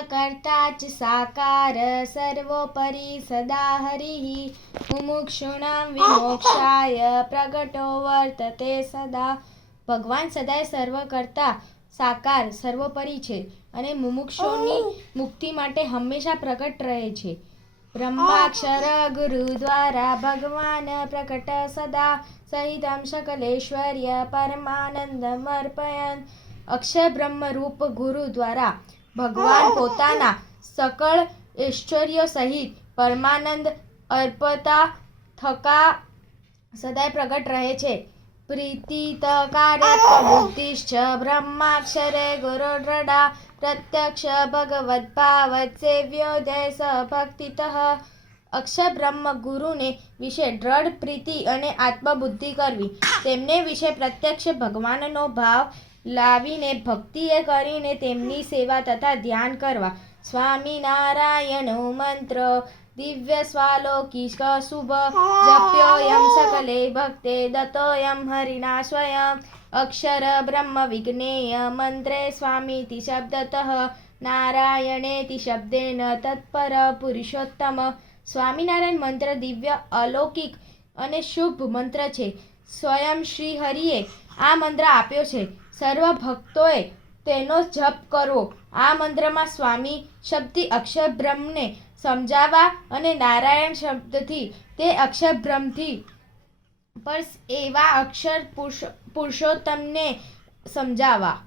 સર્વકર્તા ચ સાકાર સર્વોપરી સદા હરિ. મુમુક્ષુણાં વિમોક્ષાય પ્રગટો વર્તતે સદા. ભગવાન સદાય સર્વકર્તા સાકાર સર્વોપરી છે અને મુમુક્ષોની મુક્તિ માટે હંમેશા પ્રગટ રહે છે. બ્રહ્માક્ષર ગુરુ દ્વારા ભગવાન પ્રકટ સદા. સહિતમ શકલેશ્વર્ય પરમાનંદમર્પયન અક્ષર બ્રહ્મ રૂપ ગુરુ દ્વારા ભગવાન પોતાના સકળ ઐશ્વર્યો સહિત પરમાનંદ અર્પતા થકા સદાય પ્રગટ રહે છે. પ્રીતિત કાર્યબુદ્ધિશ્ચ બ્રહ્માક્ષરે ગુરુડ્રડા પ્રત્યક્ષ ભગવદ્ભાવત સેવ્યોદય સ અક્ષર બ્રહ્મ ગુરુને વિશે દ્રઢ પ્રીતિ અને આત્મબુદ્ધિ કરવી, તેમને વિશે પ્રત્યક્ષ ભગવાનનો ભાવ લાવીને ભક્તિએ કરીને તેમની સેવા તથા ધ્યાન કરવા. સ્વામિનારાયણો મંત્ર, દિવ્ય સ્વાલોકિક શુભ. જપ્યોયમ સકલે ભક્તે દતોયમ હરિના સ્વયં. અક્ષર બ્રહ્મ વિજ્ઞેય મંત્રે સ્વામીતિ શબ્દતઃ. નારાયણેતિ શબ્દેન તત્પર પુરુષોત્તમ. સ્વામિનારાયણ મંત્ર દિવ્ય અલૌકિક અને શુભ મંત્ર છે. સ્વયં શ્રી હરિએ આ મંત્ર આપ્યો છે. સર્વ ભક્તોએ તેનો જપ કરવો. આ મંત્રમાં સ્વામી શબ્દથી અક્ષરબ્રહ્મને સમજાવવા અને નારાયણ શબ્દથી તે અક્ષરબ્રહ્મથી પર એવા અક્ષર પુરુષ પુરુષોત્તમને સમજાવવા.